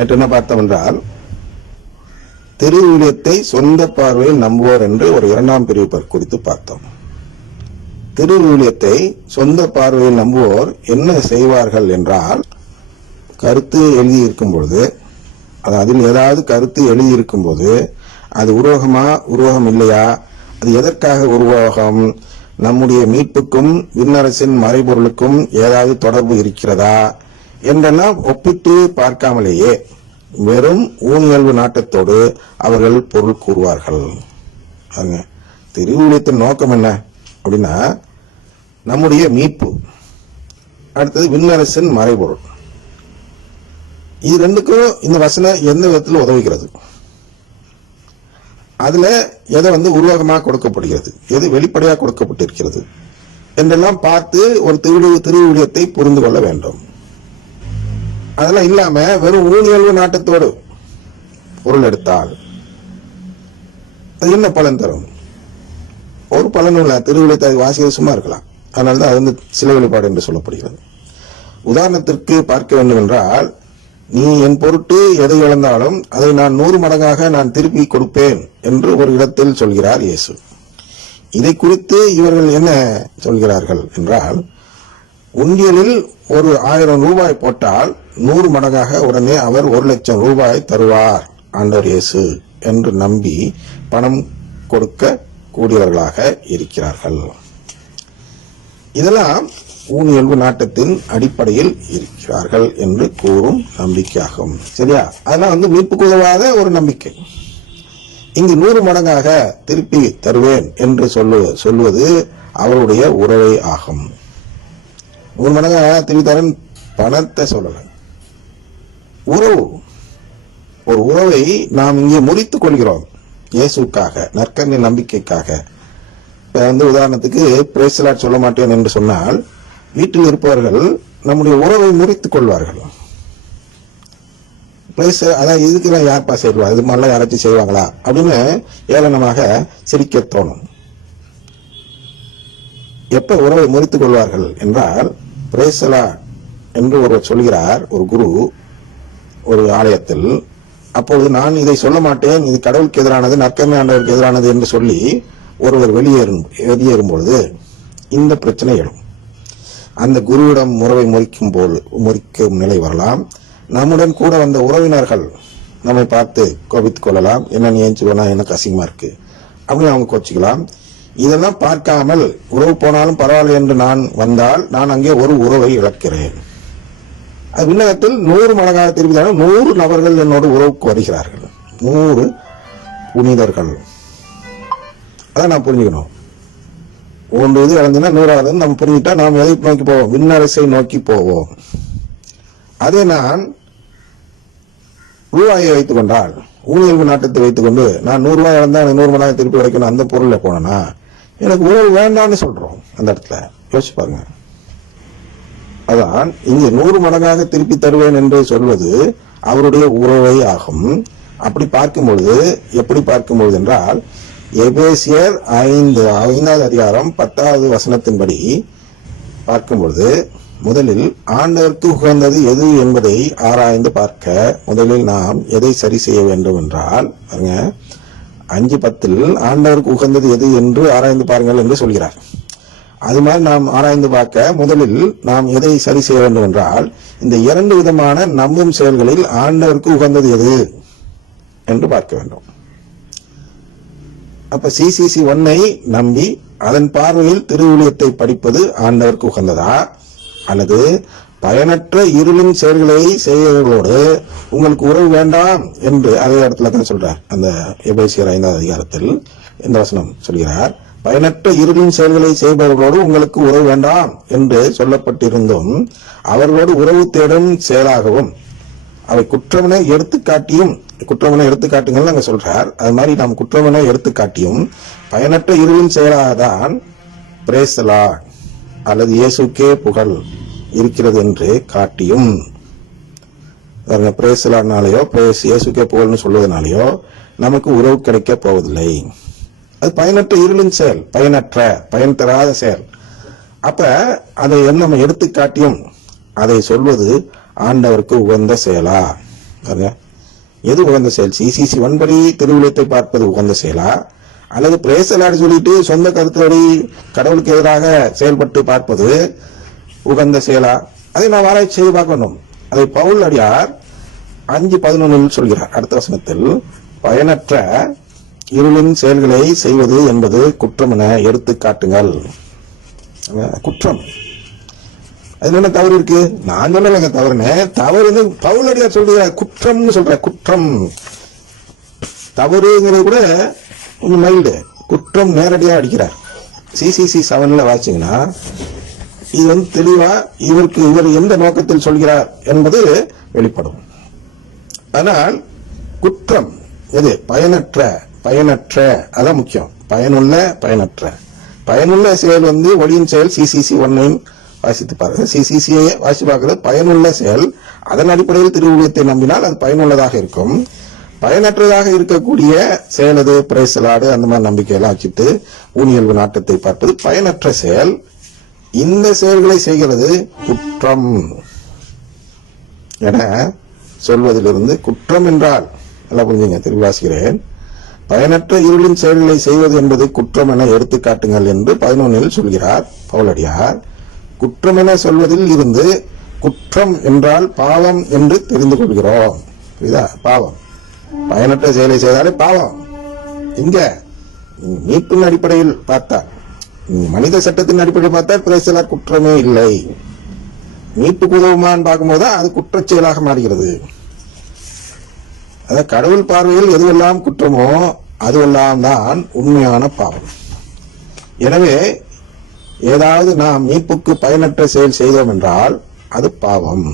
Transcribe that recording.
நேற்று என்ன பார்த்தோம் என்றால் திருவிடத்தை சொந்த பார்வையில் நம்புவோர் என்று ஒரு இரண்டாம் பிரிவு குறித்து பார்த்தோம். திருவிழியத்தை சொந்த பார்வையில் நம்புவோர் என்ன செய்வார்கள் என்றால் கருத்து எழுதியிருக்கும் பொழுது அது அதில் ஏதாவது கருத்து எழுதியிருக்கும் போது அது உருவகமா உருவகம் இல்லையா அது எதற்காக உருவகம் நம்முடைய மீட்புக்கும் விண்ணரசின் மறைபொருளுக்கும் ஏதாவது தொடர்பு இருக்கிறதா என்றெல்லாம் ஒப்பிட்டு பார்க்காமலேயே வெறும் ஊனியல்பு நாட்டத்தோடு அவர்கள் பொருள் கூறுவார்கள். திருவிழியத்தின் நோக்கம் என்ன? அப்படின்னா நம்முடைய மீட்பு. அடுத்தது விண்ணரசின் மறைபொருள். இது ரெண்டுக்கும் இந்த வசனம் எந்த விதத்தில் உதவுகிறது? அதுல எதை வந்து உருவகமாக கொடுக்கப்படுகிறது? எது வெளிப்படையாக கொடுக்கப்பட்டிருக்கிறது? என்றெல்லாம் பார்த்து ஒரு திருவிழி திருவிழியத்தை புரிந்து கொள்ள வேண்டும். அதெல்லாம் இல்லாம வெறும் ஊழியல்வு நாட்டத்தோடு பொருள் எடுத்தால் அது என்ன பலன் தரும்? ஒரு பலனும் இல்லை திருவிழியத்தை வாசிக்கிறது சும்மா இருக்கலாம். அதனால தான் அது வந்து சில வெளிப்பாடு என்று சொல்லப்படுகிறது. உதாரணத்திற்கு பார்க்க வேண்டும் என்றால் நீ என் பொருட்டு எதை இழந்தாலும் அதை நான் நூறு மடங்காக நான் திருப்பி கொடுப்பேன் என்று ஒரு இடத்தில் சொல்கிறார் இயேசு. இதை குறித்து இவர்கள் என்ன சொல்கிறார்கள் என்றால் உண்டியலில் ஒரு ஆயிரம் ரூபாய் போட்டால் நூறு மடங்காக உடனே அவர் ஒரு லட்சம் ரூபாய் தருவார் ஆண்டவர் இயேசு என்று நம்பி பணம் கொடுக்க கூடியவர்களாக இருக்கிறார்கள். இதெல்லாம் ஊனியல்பு நாட்டத்தின் அடிப்படையில் இருக்கிறார்கள் என்று கூறும் நம்பிக்கையாகும். சரியா? அதெல்லாம் வந்து மீட்புக்கு உதவாத ஒரு நம்பிக்கை. இங்கு நூறு மடங்காக திருப்பி தருவேன் என்று சொல்லு சொல்வது அவருடைய உறவை ஆகும். நூறு மடங்காக திருப்பி தரேன் பணத்தை சொல்லல. உறவு. ஒரு உறவை நாம் இங்கே முறித்துக் கொள்கிறோம். இயேசுக்காக நற்கண்ணி நம்பிக்கைக்காக. இப்போ வந்து உதாரணத்துக்கு பிரேசலாட் சொல்ல மாட்டேன் என்று சொன்னால் வீட்டில் இருப்பவர்கள் நம்முடைய உறவை முறித்துக் கொள்வார்கள். பிளேஸ் அதான் இதுக்கெல்லாம் யார்ப்பா செய்வா இது மாதிரிலாம் யாராச்சும் செய்வாங்களா? அப்படின்னு ஏளனமாக சிரிக்க தோணும். எப்ப உறவை முறித்துக் கொள்வார்கள் என்றால் பிரேசலா என்று ஒருவர் சொல்கிறார் ஒரு குரு ஒரு ஆலயத்தில். அப்பொழுது நான் இதை சொல்ல மாட்டேன். இது கடவுளுக்கு எதிரானது நற்கமை ஆண்டவருக்கு எதிரானது என்று சொல்லி ஒருவர் வெளியேறும் வெளியேறும் பொழுது இந்த பிரச்சனை எழும். அந்த குருவிடம் உறவை முறிக்கும் போது முறிக்கும் நிலை வரலாம். நம்முடன் கூட வந்த உறவினர்கள் நம்மை பார்த்து கோபித்துக் கொள்ளலாம். என்ன நீ ஏன் சொல்லுவனா எனக்கு அசிங்கமா இருக்கு. அப்படின்னு அவங்க கோச்சிக்கலாம். இதெல்லாம் பார்க்காமல் உறவு போனாலும் பரவாயில்லை என்று நான் வந்தால் நான் அங்கே ஒரு உறவை இழக்கிறேன். விண்ணகத்தில் நூறு மடங்காக தெரிவித்தாலும் நூறு நபர்கள் என்னோட உறவுக்கு வருகிறார்கள். நூறு புனிதர்கள். அதான் நான் புரிஞ்சுக்கணும். ஒன்று இது இழந்துன்னா நூறாவது நம்ம புரிஞ்சுட்டா நாம் எதை நோக்கி போவோம்? விண்ணரசை நோக்கி போவோம். அதே நான் ரூபாயை வைத்துக் கொண்டால் ஊழியர்வு நாட்டத்தை வைத்துக் கொண்டு நான் நூறு ரூபாய் இழந்தா எனக்கு நூறு மணி திருப்பி கிடைக்கணும். அந்த பொருளில் போனேன்னா எனக்கு உறவு வேண்டாம்னு சொல்றோம் அந்த இடத்துல. யோசிச்சு பாருங்க. அதான் இங்கு நூறு மடங்காக திருப்பி தருவேன் என்று சொல்வது அவருடைய உறவை ஆகும். அப்படி பார்க்கும் பொழுது எப்படி பார்க்கும் பொழுது என்றால் எபேசியர் ஐந்து ஐந்தாவது அதிகாரம் பத்தாவது வசனத்தின்படி பார்க்கும் பொழுது முதலில் ஆண்டவருக்கு உகந்தது எது என்பதை ஆராய்ந்து பார்க்க முதலில் நாம் எதை சரி செய்ய வேண்டும் என்றால் பாருங்க அஞ்சு பத்தில் ஆண்டவருக்கு உகந்தது எது என்று ஆராய்ந்து பாருங்கள் என்று சொல்கிறார். அது மாதிரி நாம் ஆராய்ந்து பார்க்க முதலில் நாம் எதை சரி செய்ய வேண்டும் என்றால் இந்த இரண்டு விதமான நம்பும் செயல்களில் ஆண்டவருக்கு உகந்தது எது என்று பார்க்க வேண்டும். அப்ப சிசிசி ஒன்னை நம்பி அதன் பார்வையில் திருவிழியத்தை படிப்பது ஆண்டவருக்கு உகந்ததா? அல்லது பயனற்ற இருளின் செயல்களை செய்யவர்களோடு உங்களுக்கு உறவு வேண்டாம் என்று அதே இடத்துல தான் சொல்றார். அந்த எபேசியர் ஐந்தாவது அதிகாரத்தில் இந்த வசனம் சொல்கிறார். பயனற்ற இருளின் செயல்களை செய்பவர்களோடு உங்களுக்கு உறவு வேண்டாம் என்று சொல்லப்பட்டிருந்தும் அவர்களோடு உறவு தேடும் செயலாகவும் அவை குற்றவனை எடுத்துக்காட்டியும் குற்றவனை எடுத்துக்காட்டுங்கள் அங்க சொல்றார். அது மாதிரி நாம் குற்றவனை எடுத்துக்காட்டியும் பயனற்ற இருளின் செயலாக தான் பிரேசலா அல்லது இயேசுக்கே புகழ் இருக்கிறது என்று காட்டியும். பிரேசலானாலேயோ பிரேஸ் இயேசுக்கே புகழ்னு சொல்வதனாலேயோ நமக்கு உறவு கிடைக்க போவதில்லை. அது பயனற்ற இருளின் செயல் பயனற்ற பயன் தராத செயல். அப்ப அதை நம்ம எடுத்து காட்டியும் அதை சொல்வது ஆண்டவருக்கு உகந்த செயலா? பாருங்க. எது உகந்த செயல்? சிசிசி ஒன்படி திருவிழத்தை பார்ப்பது உகந்த செயலா? அல்லது பிரேசலாடு சொல்லிட்டு சொந்த கருத்துப்படி கடவுளுக்கு எதிராக செயல்பட்டு பார்ப்பது உகந்த செயலா? அதை நாம் ஆராய்ச்சி செய்து பார்க்கணும். அதை பவுல் அடியார் அஞ்சு பதினொன்றில் சொல்கிறார். அடுத்த வசனத்தில் பயனற்ற இருளின் செயல்களை செய்வது என்பது குற்றம் என எடுத்து காட்டுங்கள். குற்றம். அதுல என்ன தவறு இருக்கு? நான் சொல்லலைங்க தவறுனே தவறு வந்து பவுலடியார் சொல்றார் குற்றம்னு சொல்ற குற்றம். தவறுங்கிறது கூட கொஞ்சம் மைல்டு குற்றம் நேரடியா அடிக்கிறார். சிசிசி செவன்ல வாசிங்கன்னா இது வந்து தெளிவா இவருக்கு இவர் எந்த நோக்கத்தில் சொல்கிறார் என்பது வெளிப்படும். ஆனால் குற்றம் எது? பயனற்ற பயனற்ற அதான் முக்கியம். பயனுள்ள பயனற்ற. பயனுள்ள செயல் வந்து ஒளியின் செயல் சிசிசி ஒன்னையும் வாசித்து பாருங்க. சிசிசியை வாசி பார்க்கறது. பயனுள்ள செயல் அதன் அடிப்படையில் திருவுருவத்தை நம்பினால் அது பயனுள்ளதாக இருக்கும். பயனற்றதாக இருக்கக்கூடிய செயல் அது பிரைசலாடு அந்த மாதிரி நம்பிக்கையெல்லாம் வச்சுட்டு ஊனியல்பு நாட்டத்தை பார்ப்பது பயனற்ற செயல். இந்த செயல்களை செய்கிறது குற்றம். என சொல்வதிலிருந்து குற்றம் என்றால் நல்லா புரிஞ்சுங்க திரும்பி வாசிக்கிறேன். பயனற்ற இருளின் செயல்களை செய்வது என்பதை குற்றம் என எடுத்துக்காட்டுங்கள் என்று பதினொன்னில் சொல்கிறார் பவுலடியார். குற்றம் என சொல்வதில் இருந்து குற்றம் என்றால் பாவம் என்று தெரிந்து கொள்கிறோம். புரியுதா? பாவம். பயனற்ற செயலை செய்தாலே பாவம். இங்க மீட்பின் அடிப்படையில் பார்த்தால் மனித சட்டத்தின் அடிப்படையில் பார்த்தால் பிரேசலார் குற்றமே இல்லை. மீட்புக்கு உதவுமான்னு பார்க்கும்போது அது குற்றச்செயலாக மாறுகிறது. அதாவது கடவுள் பார்வையில் எதுவெல்லாம் குற்றமோ அதுவெல்லாம் தான் உண்மையான பாவம். எனவே ஏதாவது நாம் மீட்புக்கு பயனற்ற செயல் செய்தோம் என்றால் அது பாவம்.